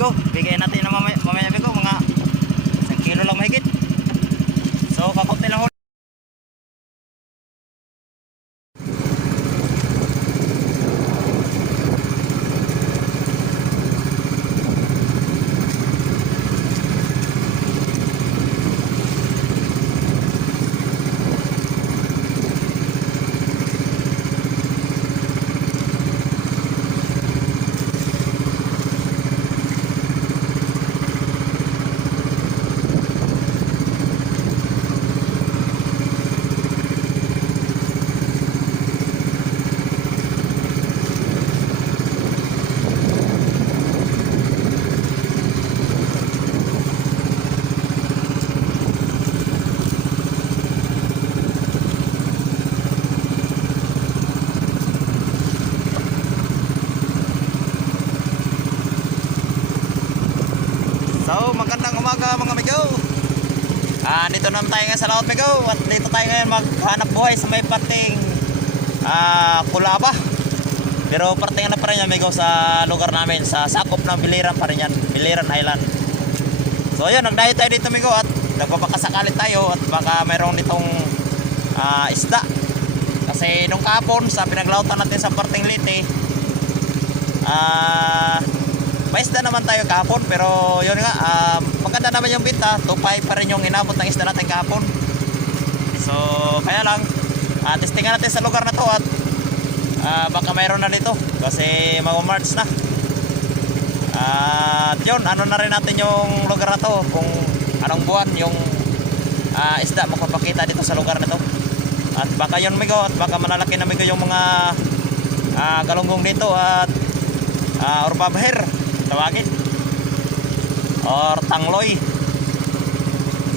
amigo. Bigyan natin ng mamaya amigo, mga 1 kilo lang mahigit. So kakunti lang. So magandang umaga mga amigo. Dito naman tayo ngayon sa laot amigo. At dito tayo ngayon maghanap buhay sa may parting Kulaba. Pero parting pa rin yan amigo sa lugar namin. Sa sakop ng Biliran pa rin yan, Biliran Island. So yun, nagdayo tayo dito amigo. At nagpapakasakalit tayo. At baka mayroong nitong isda. Kasi nung kahapon sa pinaglautan natin sa parting Liti, may isda naman tayo kahapon, pero yun nga, maganda naman yung bita. 2.5 pa rin yung inabot ng isda natin kahapon. So kaya lang, testingan natin sa lugar na to. At baka mayroon na dito kasi mag-March na. At yun, ano na rin natin yung lugar na to, kung anong buwan yung isda makapakita dito sa lugar na to. At baka yun migo, at baka malalaki na migo yung mga galunggong dito. At urbabher tawagin or tangloy.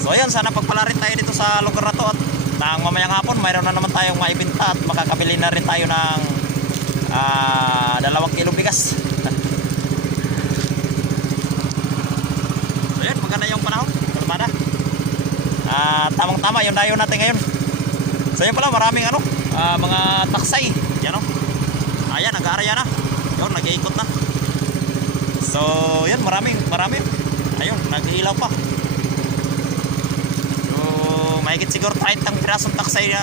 So ayun, sana pagpalarin tayo dito sa lugar na to. At nang mamayang hapon mayroon na naman tayong maibenta at makakabili na rin tayo ng 2 kilo bigas. So ayun, maganda yung panahon, kalmada. Tamang tama yung dayo natin ngayon. So yun pala, maraming mga taksay yan, ayan, nag-aaraya na yun, nag-iikot na. So yan, marami. Ayun, nag-ilaw pa. So mahigit siguro 30 pirasong taksay na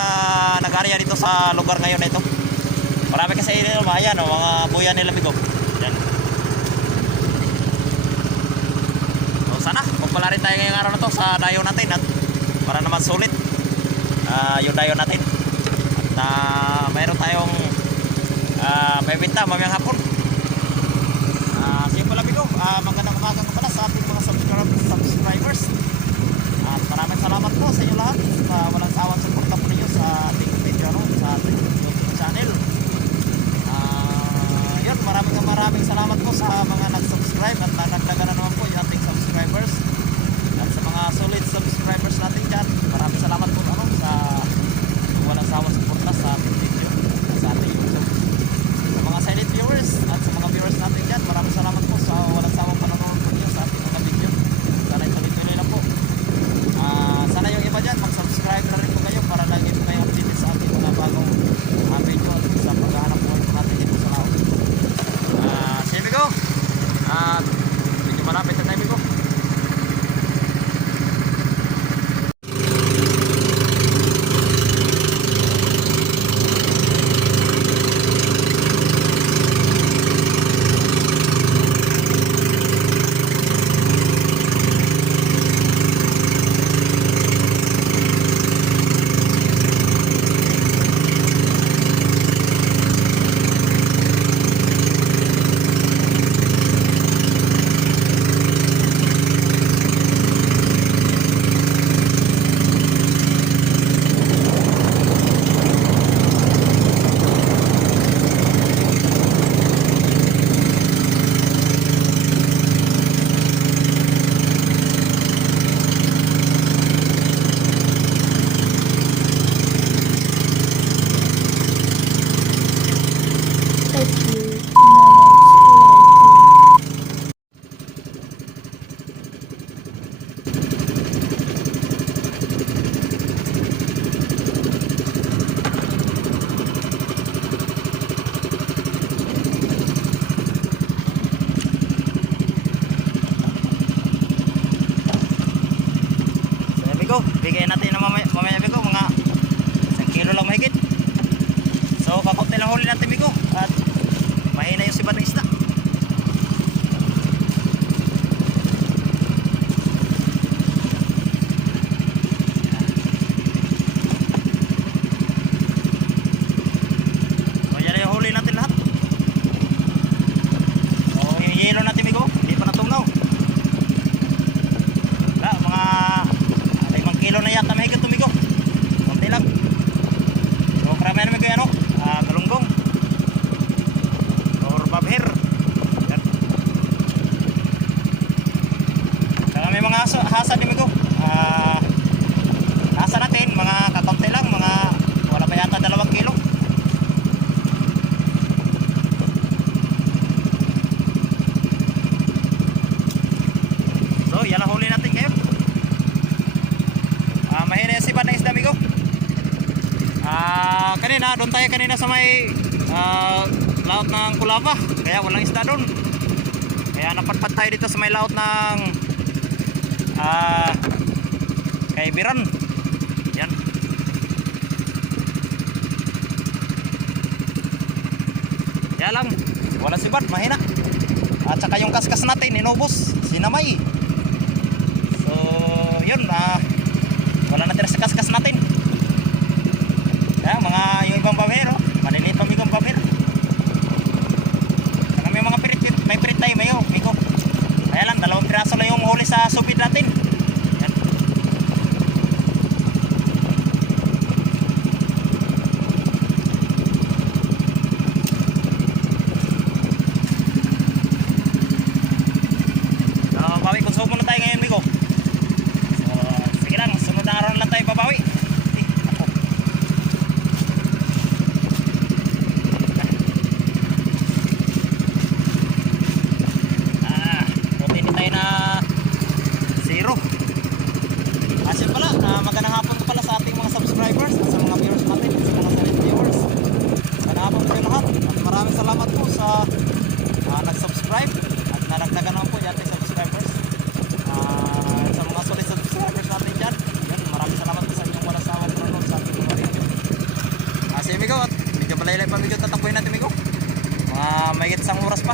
nag-area dito sa lugar ngayon na ito. Marami kasi dito, ayan, mga buya nila bigo. Yan. So sana magpala rin tayo ngayong araw na to sa dayo natin. At para naman sulit yung dayo natin. At mayroon tayong may benta mamayang hapon. Sige pala amigo, magandang umaga ko pala sa ating mga subscribers. At maraming salamat po sa inyo lahat. Walang sawang suporta po ninyo sa ating video, sa ating YouTube channel. Yun, maraming salamat po sa mga nag-subscribe. At nagdagan na naman po yung ating subscribers. At sa mga solid subscribers natin dyan, maraming salamat po sa walang sawang suporta sa ating video, sa ating YouTube. Sa mga silent viewers at sa mga viewers natin dyan, maraming salamat po sa walang sawang panonood po niyo sa ating mga video. Sana ituloy-tuloy lang po. Sana yung iba dyan, mag-subscribe na rin po kayo para lagi po kayo updated sa ating mga bagong video at sa paghahanap po natin dito sa laot. Sige amigo, medyo malapit na tayo amigo. So kakaunti lang huli natin Migo. At mahina yung sibat ng isda. So yan na yung huli natin lahat. So yung yelo natin Migo, hindi pa natunaw. Wala, mga 5 kilo na yata mahigit tumigo. Kunti lang. So karamihan namin kayo ano, galunggong or babher. Yan. Saka may mga hasa din ko. Hasa natin mga kakaunti lang, mga wala pa yata 2 kilo. So yan ang huli natin ngayon. Mahina yung sibat ng isda Migo. Kanina doon tayo kanina sa may laot ng Kulava, kaya walang isda doon. Kaya napadpad tayo dito sa may laot ng Kaibiran. Yan. Kaya lang wala sibat, mahina. At saka yung kaskas natin inubos, sinamay. So yun, wala na tira sa kaskas natin. Kaya mga yung ibang babero, maliliit pa Migo ang babero. Saka may mga pirit, may pirit tayo Migo. Kaya lang 2 piraso lang yung huli sa supid natin. Yan. So bawi konsumo na tayo ngayon Migo. So sige lang, sunod na araw lang tayo babawi. Asin pala, magandang hapon ko pala sa ating mga subscribers, sa mga viewers natin, sa mga silent viewers. Magandang hapon kayo lahat at maraming salamat po sa nag-subscribe at naragdagan naman po yung ating subscribers. Sa mga solid subscribers natin dyan, yan, maraming salamat po sa inyong walang sawang panonood sa ating mga video. Sige Migo, at medyo balaylay pa Migo, tatakbuhin natin Migo. Mga mahigit 1 oras pa.